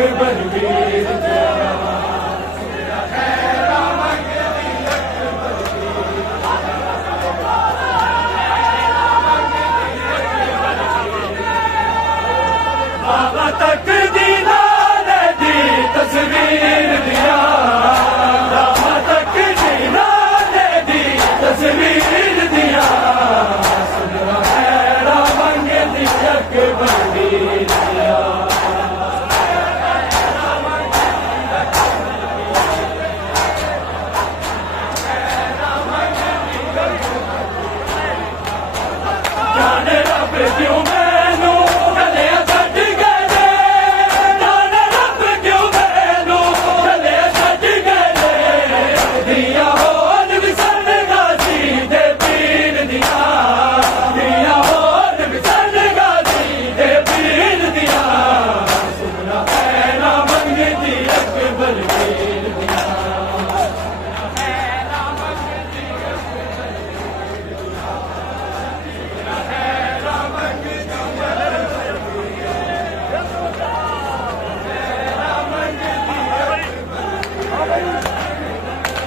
अकबर वीर बाबा तक दीना ने दी तस्वीर दिया, बाबा तक दीना ने दी तस्वीर दिया, सुना है मंगे दी अकबर वीर दिया। जाने रब क्यों मैनू गलिया छड्ड गए, जाने रब क्यों मैनू गलिया छड्ड गए, दिया होन विसन गाजी दे पीर दिया, दिया होन विसन गाजी दे पीर दिया, सुना है ना मंगती अकबर वीर दिया।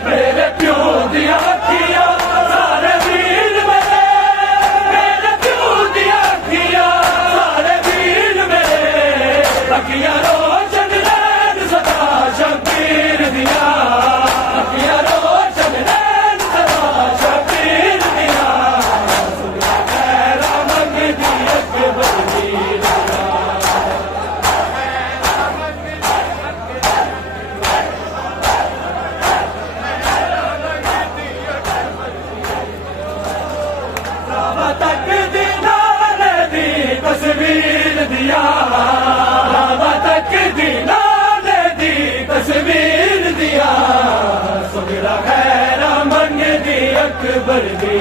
मेरे प्यो दिया अखियां सारे वीर मेरे, मेरे प्यो दिया अखियां सारे वीर मेरे, अखियां रोशन नैन सदा शबीर दिया, अखियां रोशन नैन सदा शबीर दिया, सुना खैरा मंगती अकबर वीर दिया। बाबा तक दीना ने दी तस्वीर दिया, बाबा तक दीना ने दी तस्वीर दिया, सुगरा खैरा मंगती अकबर दी।